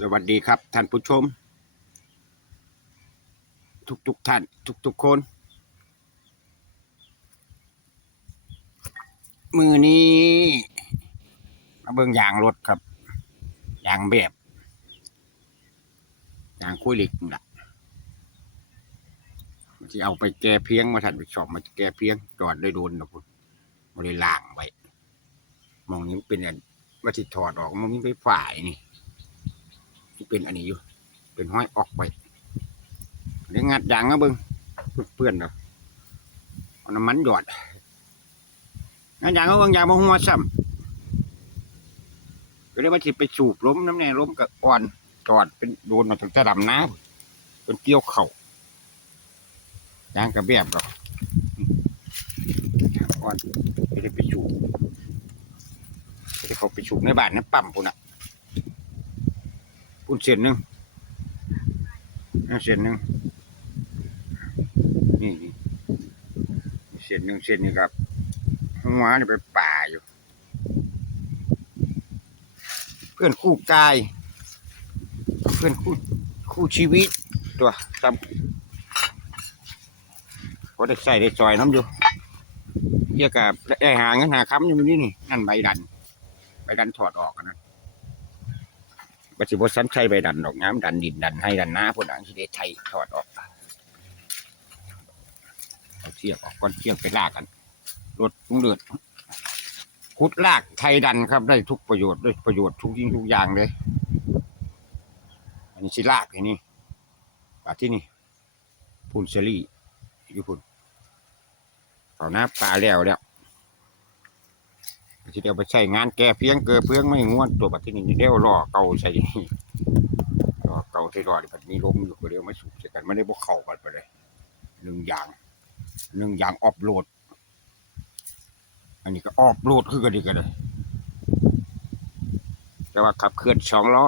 สวัสดีครับท่านผู้ชม ทุกๆทท่าน ทุกๆคน มือนี้มาเบิ่งยางรถครับยางแบบยางคุยหล็กนี่ล่ะเอาไปแก้เพียงมาถัดไปชอบมาแก้เพียงจอดได้โดนนะคุณบริล่างไว้ มองนี้เป็นอันว่าที่ถอดออกมันมีไฟฝ่ายนี่ เป็นอันนี้อยู่ เป็นห้อยออกไปเดี๋ยวงัดยางนะเบิ้งเปื้อนๆเนาะเอาน้ำมันหยอดงัดยางก็บิ้งยางมาหัวซ้ำก็เลยว่าที่ไปสูบล้มน้ำแน่ล้มกับอ่อนจอดเป็นโดนมาถึงจะดำน้ำเป็นเกี่ยวเข่ายางกระเบียบหรอกอ่อนไม่ได้ไปสูบไม่ได้เขาไปสูบในบ้านน้ำปั๊มปุ่นอะ ปุ่นเส้นหนึ่งเส้นหนึ่งนี่เส้นหนึ่งเส้นนี้ครับหัวนี่ไปป่าอยู่ เพื่อนคู่กาย เพื่อนคู่คู่ชีวิตตัวซ้ำก็ได้ใส่ได้ซอยน้ำอยู่เกี่ยวกับได้หาเงินหาค้ำอยู่นี่นี่นั่นใบดันใบดันถอดออกอันนะ บัสิบสันใช้ไปดันดอกน้ำดันดินดันให้ดันหน้าพวกนั้นที่ได้ไทยถอดออกเอาเชือกออกก้อนเชือกไปลากกันรถลุงเดือดขุดลากไทยดันครับได้ทุกประโยชน์ได้ประโยชน์ทุกยิ่งทุกอย่างเลย อันนี้สิลากที่นี่ปลาที่นี่พูนเซรี่อยู่พุ่นเขาหน้าปลาแล้วแล้ว ที่เดียวไปใช้งานแก้เพียงเกลือเพียงไม่ง่วนตัวบัดที่นี่เดี๋ยวรอเก่าใส่รอเก่าที่รอที่บัดมีลมอยู่ก็เดียวไม่สุกใส่กันไม่ได้บกเข่ากันไปเลยหนึ่งอย่างหนึ่งอย่างออฟโหลด อันนี้ก็ออฟโหลดคือกันดีกันเลยแต่ว่าขับเคลื่อนสองล้อ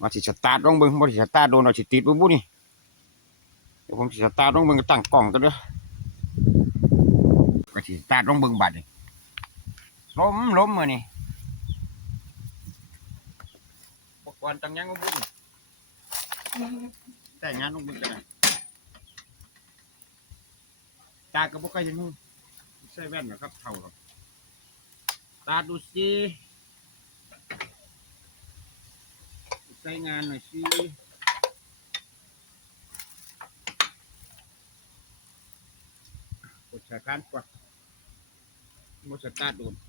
มาสิสตาร์ทต้องเบิ้งมาสิสตาร์ทโดนเอาสิติดปุ๊บปุ๊นี่เดี๋ยวผมสิสตาร์ทต้องเบิ้งก็ตั้งกล้องกันเด้อก็สิสตาร์ทต้องเบิ้งบัดนี่ ล้มล้มมือนี่ปกรณ์ตังยังก็บุญแต่งงานต้องบุญกันนะตากับพวกก็ยังนู่นใส่แว่นเหรอครับเท่าหรอกตาดูสิใส่งานหน่อยสิกดสายการกว่าหมดสตาร์ทโ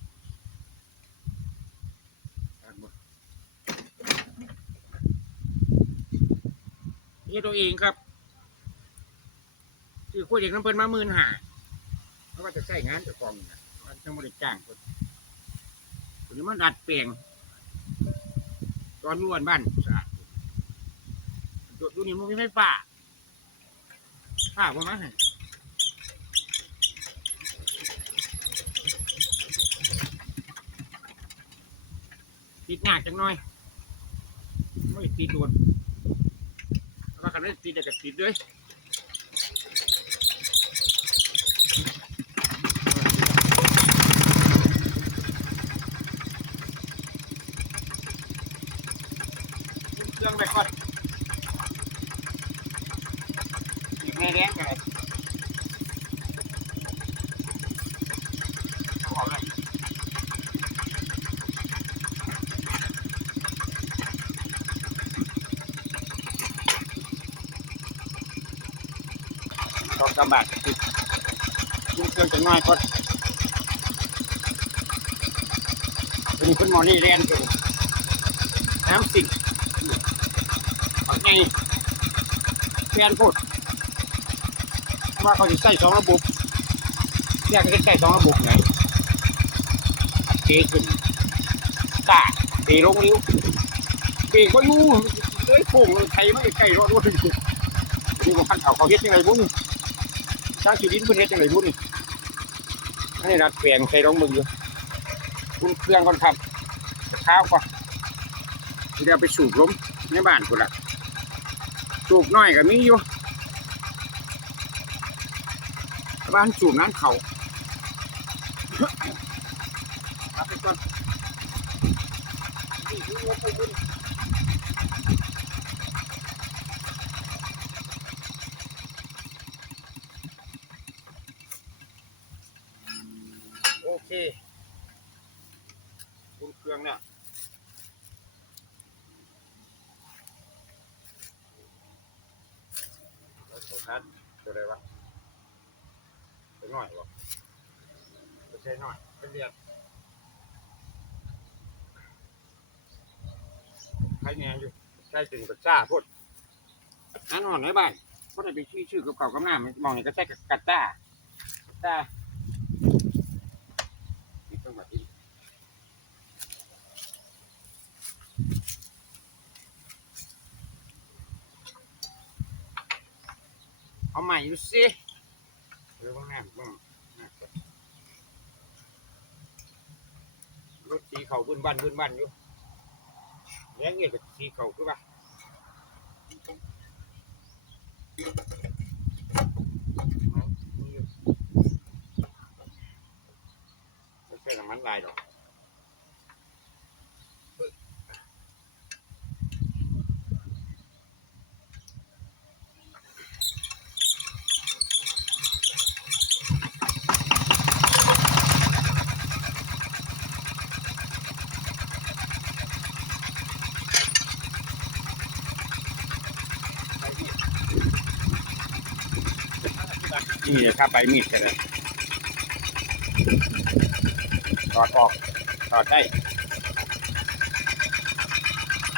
ดนนี่ตัวเองครับคือคุยเด็กน้ำเพิ่นมาหมื่นหาเพราะว่าจะใช้งานจะกองนะมันต้องบริจ้างคนคนนี้มันดัดเปลี่ยงตอนล้วนบ้านสะอาดตัวตัวนี้มันไม่ใช่ป้าป้าประมาณไหนติดหนักจังหน่อย ไม่ติดโดน ว่ากันได้ติดได้ก็ติดด้วยเครื่องไปก่อนอีกแม่แรงกันเลยเอาออกเลย ส องสามบาทติดยุ่งเครื่องจะง่ายก่อนอันนี้เป็นหมอนี่เรียนเป็นน้ำสิ่งปักไงแฟนพูดว่าเขาจะใส่สองระบบแยกกันใส่สองระบบไงเกขึ้นตาเตลงนิ้วเบรกก็ยู่เลยโป่งไทยไม่ใกล้รถรถอยู่นี่มันพันเขาเขาเฮ็ดยังไงบุ้ง สร้างชีวิตเพื่นเฮ็ดจังไดบุญนี่อันนี้รัดแปลงใส่รองมืออยู่คุณเครื่องก่อนครับข้าวก่อนเดี๋ยวไปสูบล้มในบ้านพุ่นละสูบน้อยก็มีอยู่บ้านสูบนั้นเขารับไปก่อนนี่คือรถไปบุญ เครื่องเนี่ยแล้วโฟกัสตัวอะไรวะไปหน่อยวะไปใช้หน่อยไปเรียก ใครแน่อยู่ใช่ถึงกับจ้าพูดอันนอนไหนบ้างเพราะได้ไปชื่อชื่อกับเก่ากับหน้ามันมองอย่างก็ใช่กับกัตตาตานี่ต้องแบบนี้เอาใหม่ดูสิเรื่องงานบ้างรถสีเขาบึ้นบันบึ้นบันอยู่ เลี้ยงเงี้ยกับสี เขาคือปะไม่ใช่น้ายดอกนี่นะครับใบมีดกันถอดออกถอดได้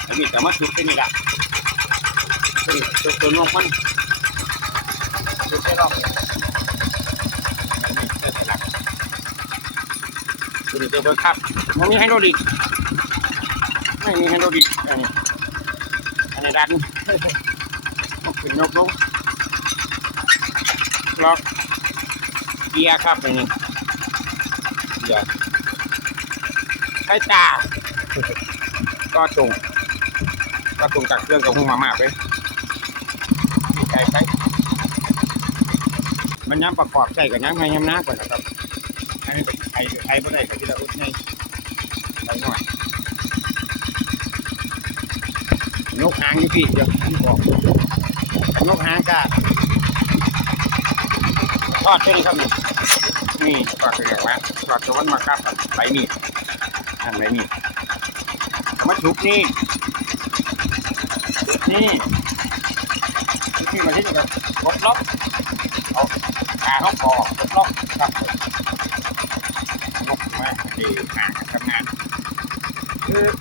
ใบมีดแต่มาชุบที่นี่ละตัวตัวนอกมันชุบได้รอบเนี่ยใบมีดเส้นสลักตัวนี้ตัวเบอร์ครับมันมีไฮโดรลิกไม่มีไฮโดรลิกอันนี้อันนี้ดันนขึ้นนกลง ล็อกเกียร์ครับอันนี้เกียร์ใช้ตาก็ตรงก็ตรงจากเครื่องกับหุ้งมามากเลยดีใจไปมันย้ำประกอบใส่กับย้ำไงย้ำน้าก่อนนะครับอันนี้ไอ้ไอ้บ่ได้กับที่เราอุดในไปหน่อยนกหางอยู่พี่เดี๋ยวผมบอกนกหางกา ทอดใช่ไหมครับนี่นี่ปลากระเดียวว่าปลากระวันมากับใบมีดอันใบมีดมาชุบนี่นี่ชุบนี่มาที่นี่ครับกดล็อกเอาขาเขาคอกดล็อกครับนกมาดีหาทำงานเจ็บ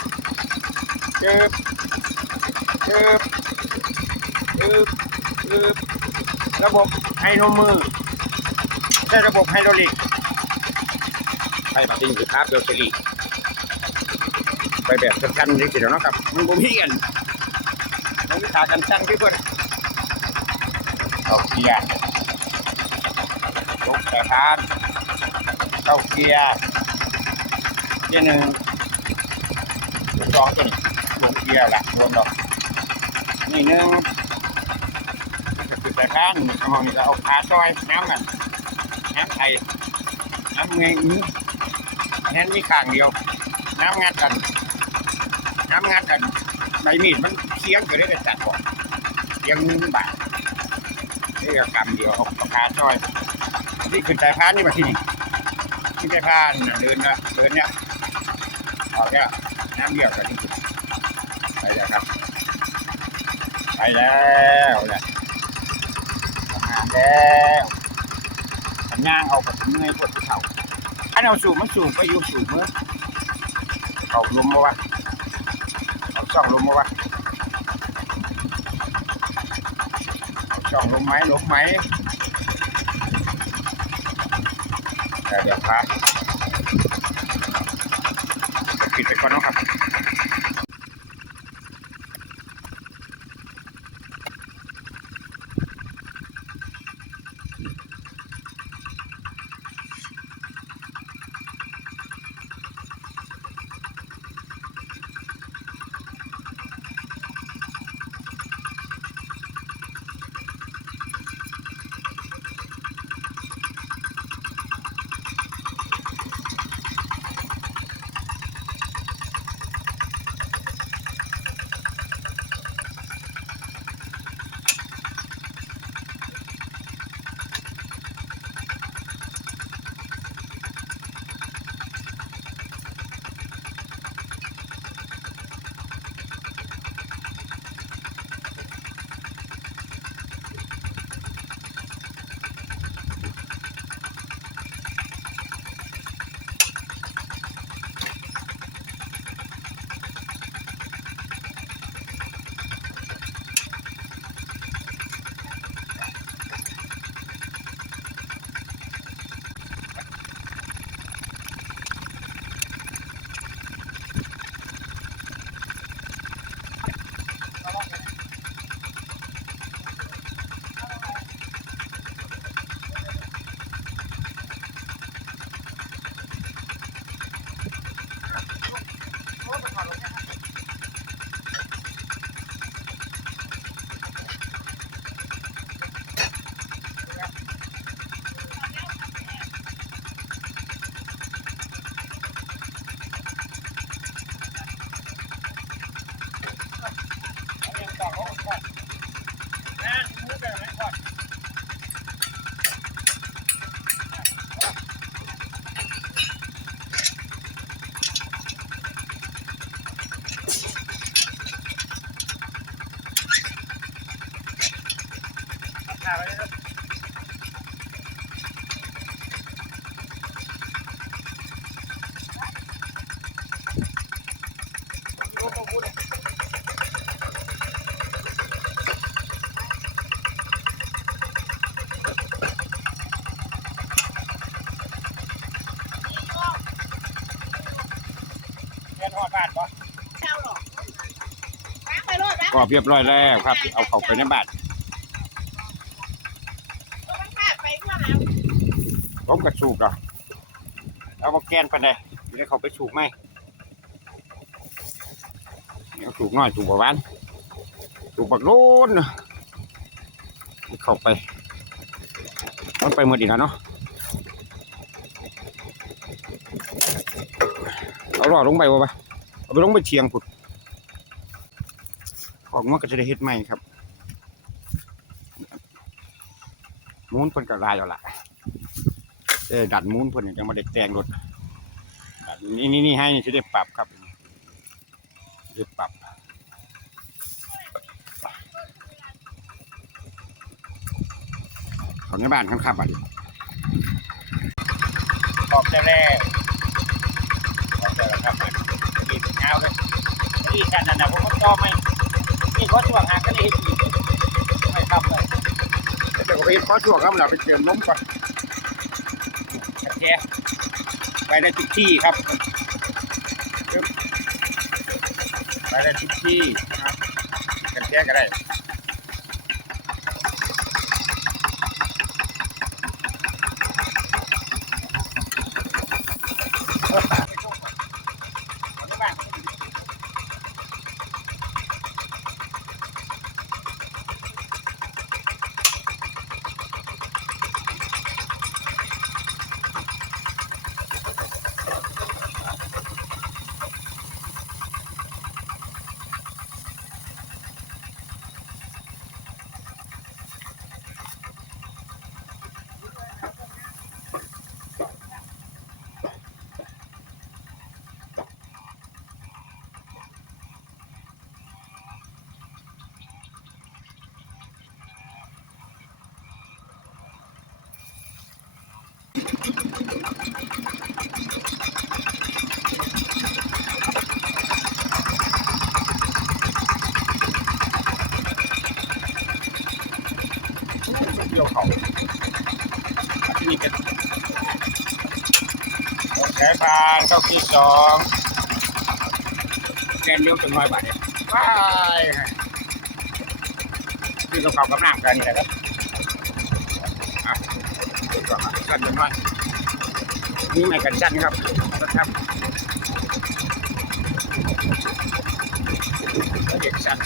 เจ็บเจ็บเจ็บ เจ็บระบบไฮโนมือได้ระบบไฮดรอลิกไปมาติงคือครับเดลซีรีไปแบบสั้นนี่สิเดี๋ยวนาะครับมันบ่มีกันมันมีขากันสั้นที่เพิ่อนเข้าเกียร์ลงแต่ทานเข้าเกียร์เกียร์หนึ่งสองตัวนี้ลงเกียร์ละรวมดอกนี่หนึ่ง คือแต่ข้านมันก็มองนี่ก็เอาขาซอยน้ำกันน้ำไทยน้ำเงยนี้แค่นี้ข้างเดียว น้ำงัดกัน น้ำงัดกันใบมีดมันเคียงก็ได้แต่จัดก่อนเคียงหนึ่งบาทนี่ก็กำเดียวเอาปากกาช่อยนี่คือใจพานนี่มาที่นี่ที่ใจพานเดินนะเดินเนี่ยออกเนี่ยน้ำเดียวกันนี่ไปแล้วครับไปแล้วแหละ แล้วสัญญางเอาแบบเมื่อยปวดเข่าอันเอาสูบมันสูบไปอยู่สูบเมื่อเอาลมมาวะเอาช่องลมมาวะช่องลมไหมลมไหมแต่เดี๋ยวพาางไปรถล้าเรียบร้อยแล้วครับ เอาเข้าไปในบ้านก็มันพลาดไปทั่วแล้วผมกระสูกอะเอามาแกนไปเลยจะได้เขาไปสูกไหมเอาสูกน้อยสูกประวานสูกบักโลนเข้าไปมันไปหมดอีกแล้วเนาะเอาหลอดลงไปบ่ปเอาไปลงไปเชียงผุด ของมันก็จะได้เฮ็ดใหม่ครับมูนเพิ่นก็ลายเอาละเออดัดมูนเพิ่นยังมาได้แตงรถดัดนี่นี่นี่ให้นี่จะได้ปรับครับได้ปรับของในบ้านข้างขับอะดิออกจะแล้วออกจะแล้วครับดีเป็นเงาเลยนี่กันนั่นนะผมก็ต่อไม่ นี่ขอช่วงหางก็เลยเอีกไม่ทำเลยแต่ผมเห็นขอช่วงครับเราไปเตรียมล้มก่อนกระเทียไปได้ทุกที่ครับ ไปได้ทุกที่นะครับกระเทียก็ได้ เกี่ยวเขาที่นี่เป็นแสนบาทเก้าที่สองแกนเลี้ยวจนน้อยบาทเนี่ยว้ายคือกับเขากับน้ำกันนี่แหละครับอะ ก่อนกันจนน้อยนี่ไม่กันชั้นครับนะครับเด็กชั้น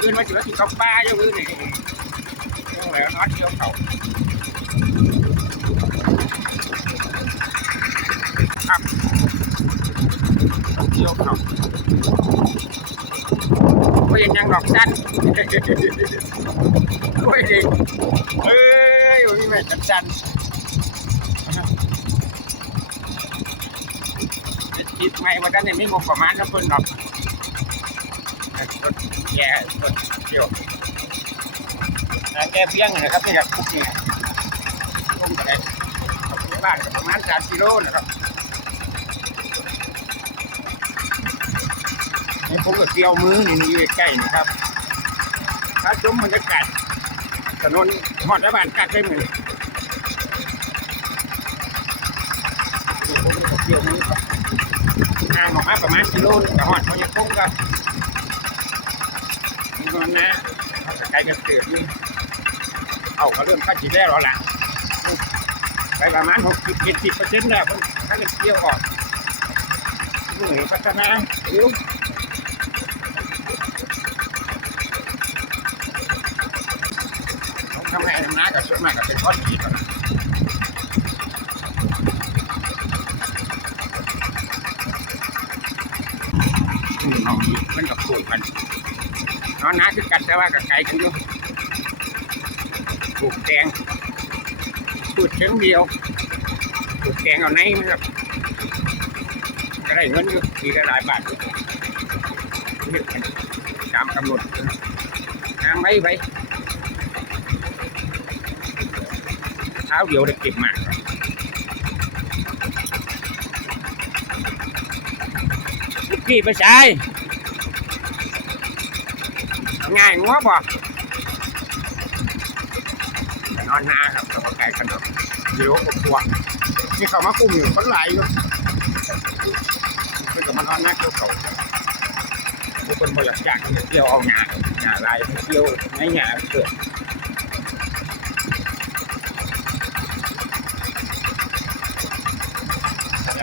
อื่นมาจุดที่เขาป้าอยู่อื่นนี่ยังแล้วน็อตเกี่ยวเขาครับเกี่ยวเขาก็ยังยังดอกสั้น โอ้ยดิเอ้ยวันนี้แม่กันสั้นคิดไหมว่าท่านเนี่ยไม่งบประมาณนะเพิ่นหรอกรถแก่รถเกี่ยวแกเพียงนะครับนี่ครับคุกนี่ลงไปไหนที่บ้านประมาณสามกิโลนะครับนี่ผมก็เกี่ยวมือนี่อยู่ใกล้นะครับ ถ้าชมบรรยากาศถนนหอดระบานกัดได้เหมือนี่ผมก็เกี่ยวมือครับห่างออกมาประมาณกิโลนึงแต่หอดเขายังคงกับมันนะเขาจะไกลกันเติมนี่เอาก็เริ่มค่าจีแล้วล่ะไปประมาณหกสิบเจ็ดสิบเปอร์เซ็นต์แล้วมันถ้าเกิดเกี่ยวออกมือพัฒนาเร็วทำไงทำนากับส่ วนมากก็เป็นข้อดีเท่านั้อืมเอาดีมันกับปลูกกันเนองนนาคือกันแต่ว่ากับไก่กันอยู่ปลูกแดงปลูกเชิงเดียวปลูกแดงเอาไหนมันครับก็ได้เงินอยู่ทีละหลายบาทอยู่เฮ็ดกันจามกำหนดน้ำไว้ไว้ เท้าเดียวได้เก็บมาลูกกี้ไปใช้ง่ายงัวบ่นอนหน้าครับกับไก่ขนมเดี๋ยวก็กลัวนี่เขามากุ้มอยู่คนไหลอยู่เพิ่นก็มานนอนหน้าเกี่ยวเขาทุกคนบ่อยากจ้างเที่ยวเอางานงานลายเที่ยวไม่งานเกิด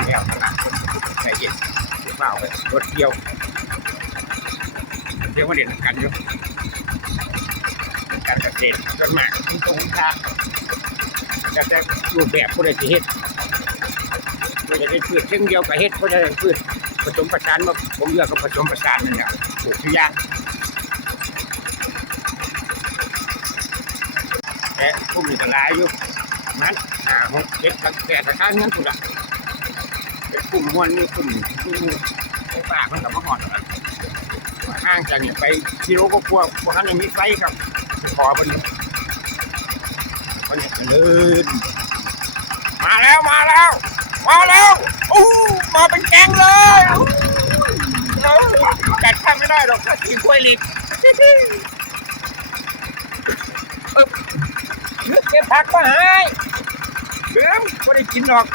แล้วตลาดใจเย็นเป ล่าไปรถเที่ยวเที่ยวมาเด่นกันอยู่การเกษตรต้นไม้ที่ตรงทางแต่แต่รูปแบบผู้ใดสิเฮ็ดผู้ใดได้พืชเช่นเดียวกับเฮ็ดผู้ใดได้พืชผสมประสานมาผมเลือกก็ผสมประสานนั่นแหละปลูกทุกอย่างแต่ผู้มีกระลายอยู่นั้นหาหกเจ็ดแปดแปดการนั้นถูกละเป็นกลุ่มมวลนี่กลุ่มกลุ่ม ป่ามันกับมะฮอดกันห่างจากนี่ไปกิโลก็กลัวพวกนั้นยังมีไฟครับขอมันมันเลื่นมาแล้วมาแล้วมาแล้วอู้มาเป็นแกงเลยกัดข้างไม่ได้หรอกกินกล้วยหล็กเกเก็บผักมาให้เดิมไม่ได้กินหรอก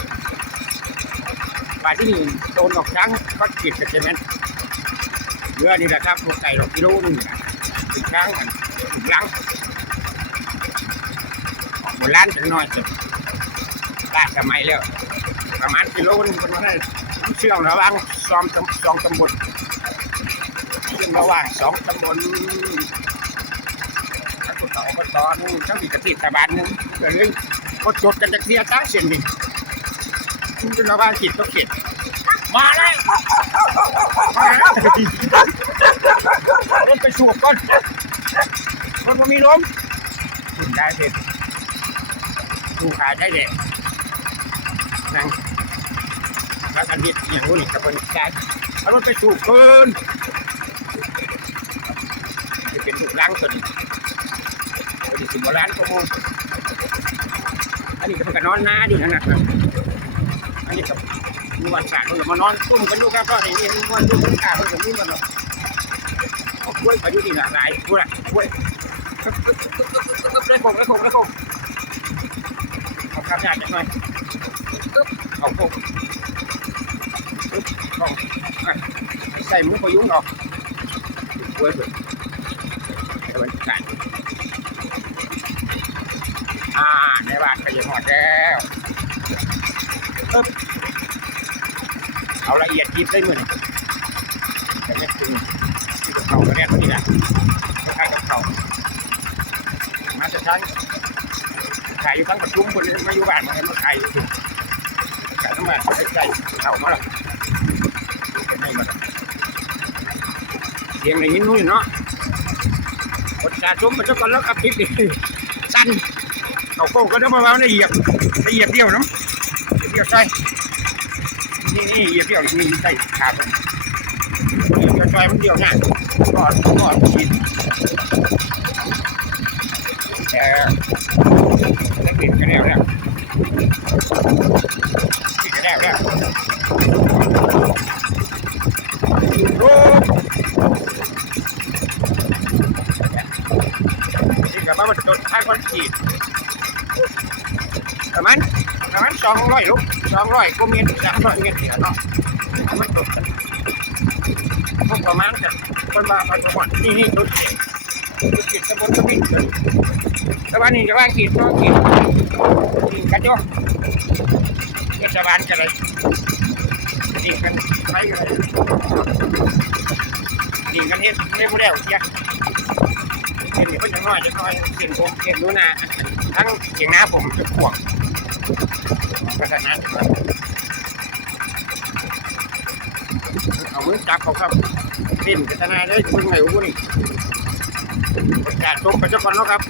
ป่าที่นี่โดนดอกช้างก็กินกับใช่ไหมเนื้อนี่แหละครับลูกไก่ดอกกิโลนึงถึงช้างกันถึงหลังออกบนร้านจังน้อยจะลาสมัยแล้วประมาณกิโลนึงเป็นว่าได้เชื่อมระหว่างซ้อมตำสองตำบลขึ้นมาว่างสองตำบลต่อก็ตอนนึงทั้งอีกกระติตะบานหนึงก็เลยก็จดกันจากเสียตั้งเส้นนี่ ขึ้นมาว่างขีดก็ขีดมาแล้วมาแล้วรถไปสูบก่อนรถมันมีลมขึ้นได้เสร็จดูขาได้เด็กนั่งแล้วกันนิดอย่างนู้นอีกกับคนใช้เอารถไปสูบเกินจะเป็นลูกล้างตัวนี้ตัวนี้สิบล้านก็โมงอันนี้ก็เป็นการนอนนาอยู่นั่นนะครับ อันนี้กับมีวันศาสตร์มันก็มานอนตุ้มกันอยู่ครับก็อย่างนี้มีวันตุ้มกันขาดมันก็มีมันเนาะเอากล้วยไปอยู่ที่ไหนหลายกล้วยกล้วยเลยผมเลยผมเลยผมเอาข้าวหน้าจังหน่อยเอาโคกเอาใส่มือพยุงออกกล้วยเถอะให้มันไก่อ่าในบ้านก็ยังหอดแล้วปึ๊บ เอาละเอียดยิบได้เหมือนแต่ไม่ถึงที่กับเขาก็เรียกนี่แหละคล้ายกับเขามาจะใช้ขายอยู่ทั้งประชุมคนนี้มาอยู่บ้านมาให้มาขายอยู่ขายทั้งบ้านใกล้ๆเขามาหรอกเป็นไงมาเสียงในยิ้นุ่ยเนาะคนสะสมมันจะก่อนแล้วครับคลิปนี้สั้นเขาโค้ก็จะมาว่าในเหยียบในเหยียบเดียวเหยีย บเดียวใช่นี่นี่เหยียบเดียวนี่ใส่ขาผมเหยียบเดียวใช่มันเดียวง่ายก่อนก่อนกินแต่จะปิดกันแล้วเนี่ยปิดกันแล้วเนี่ยโอ้ นี่กับว่ามันโดนทางคอนกรีตประมาณประมาณส อยลูกสองร้อยก็มตรสามร้อยเมตรเดียเนาะมันตกกันพวกประมาณกันคนมาไปประมาณนี่นี่จุดเขียนจุดเขียนตะบนตะบินเลยแต่ว่านี่จะว่างขีดก็ขีดขีดกันจ้ะเทศบาลกันเลยขีดกันไปกันเลยขีดกันเฮ็ดเรียบร้อยเสียเห็นเพิ่นจังน้อยจังน้อยเห็นผมเห็นรู้นะทั้งเสียงหน้าผมจะพวกพัฒนา เอามือจับเขาครับเล่นพัฒนาได้คุณไงวุ้นี่ประกาศชมไปเจ้าก่อนแล้วครับ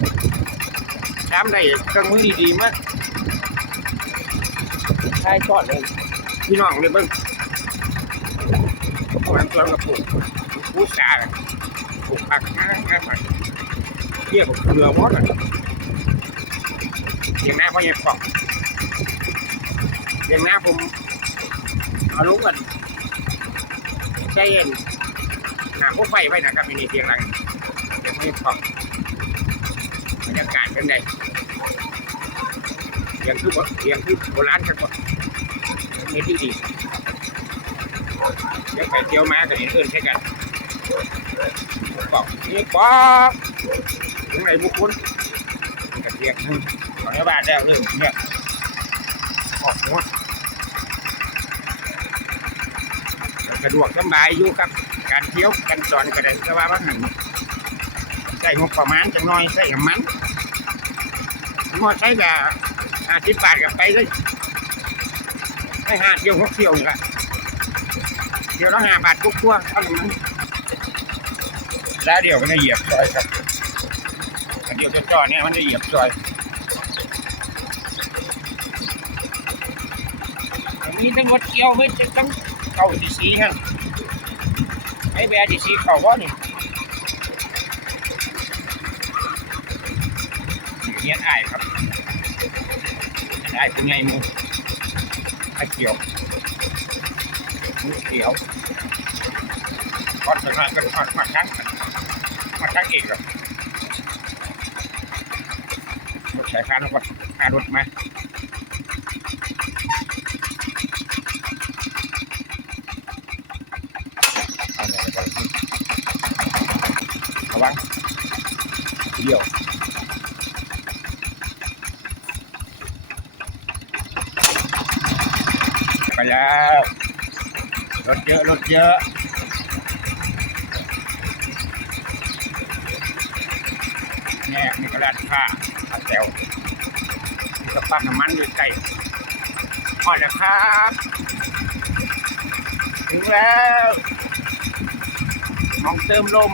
ช้ำได้เครื่องมือดีๆมากใช่ทอดเลยพี่น้องเลยเบิ้งเหมือนตัวกับผมผู้ชายปลูกผักนะงานผักเกี่ยวกับเกลือหมดเลยเสียงหน้าพ่อใหญ่ปอก เสียงหน้าผมเอาลูกกันใจเย็นหาพวกไฟไว้นะครับมีนี่เสียงหลังเสียงพ่อใหญ่ปอบรรยากาศเป็นไงเสียงคือบ่เสียงคือโบราณกันหมดในที่ดีเดี๋ยวไปเที่ยวมากันเห็นอื่นใช่กันบอกนี่บอกถึงไหนบุคคลกระเทียมหนึ่งตอนนี้บ้านแล้วเริ่มเนี่ยออกหัว สะดวกสบายอยู่ครับ การเที่ยวกันสอนก็ได้แต่ว่าว่าหันใส่งบประมาณจังน้อยใส่กับมันงอใช้แต่ห้าสิบบาทกับไปเลยให้ห้าเที่ยวหกเที่ยวนี่ละเที่ยวละห้าบาททุกทั่วเท่านั้นแล้วเดี๋ยวมันจะเหยียบซอยครับเดี๋ยวจะจอดเนี่ยมันจะเหยียบซอยอันนี้ทั้งรถเกี่ยวไม่จะต้อง เข่าสีสีฮะไอ้แบร์สีสีเข่าว่านี่เงี้ยอ้ายครับอ้ายคุณไงมูไอ้เกี่ยวมูเกี่ยวทอดสนานกันทอดมาครั้งกันมาชักเอกเหรอรถสายฟ้าแล้วก็หารถมาเอาไหนก่อนระวังเดี่ยวไปแล้ว รถเยอะ รถเยอะแง่มีกระดาษผ้าผ้าแตวมีกระปั้นน้ำมันด้วยไก่พอแล้วครับ ถึงแล้วมองเติมลม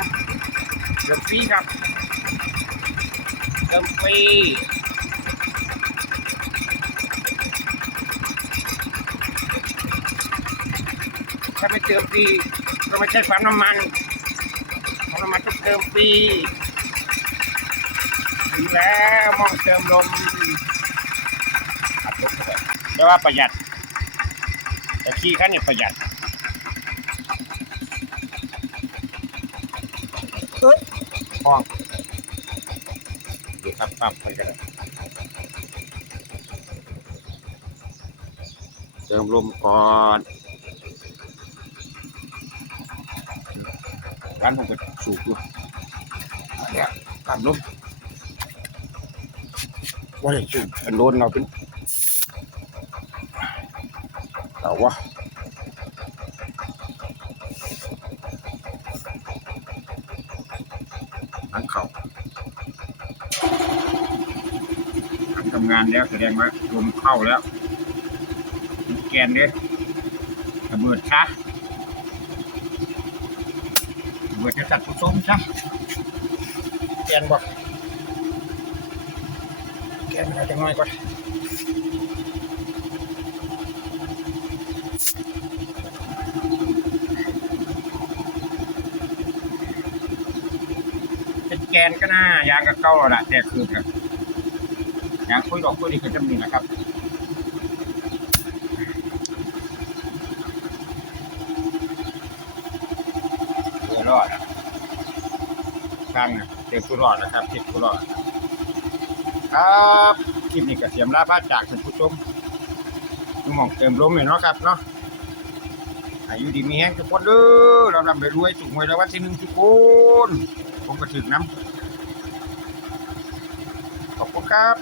เติมฟรีครับ เติมฟรีถ้าไม่ เติมฟรีก็ไม่ใช่ปั๊มน้ำมันปั๊มน้ำมันต้องเติมฟรีถึงแล้วมองเติมลมขับรถไปเรียกว่าประหยัด แต่ขี่คันนี้ประหยัดเอ้ยห้องดูครับปั๊บไปกันเลยเติมลมก่อน ร้านผมก็สูบดูเนี่ยตามลมว่าอย่างสูบอันโดนเราเป็นแต่ว่าอันเข่าทำงานแล้วแสดงว่าลมเข้าแล้ว แกนเด้ระเบิดช้าระเบิดจะจัดผู้ชมช้าแกนบอกแกนอาจังน้อยก่อนเป็นแกนก็น่ายางกับเก้าแล้วล่ะแต่คือครับยางคุยดอกคุยดีก็จะมีนะครับเรือรอดอะ สร้างนะเจอผู้รอดนะครับเจ็บผู้รอดครับคลิปนี้ก็เสียมลาพาจากท่านผู้ชมทุกหมองเติมลมเห็นเนาะครับเนาะอายุดีมีแห้งทุกคนเด้อเราทำไปรวยถูกหวยรางวัลที่หนึ่งทุกคนผมก็ถึงน้ำขอบคุณครับ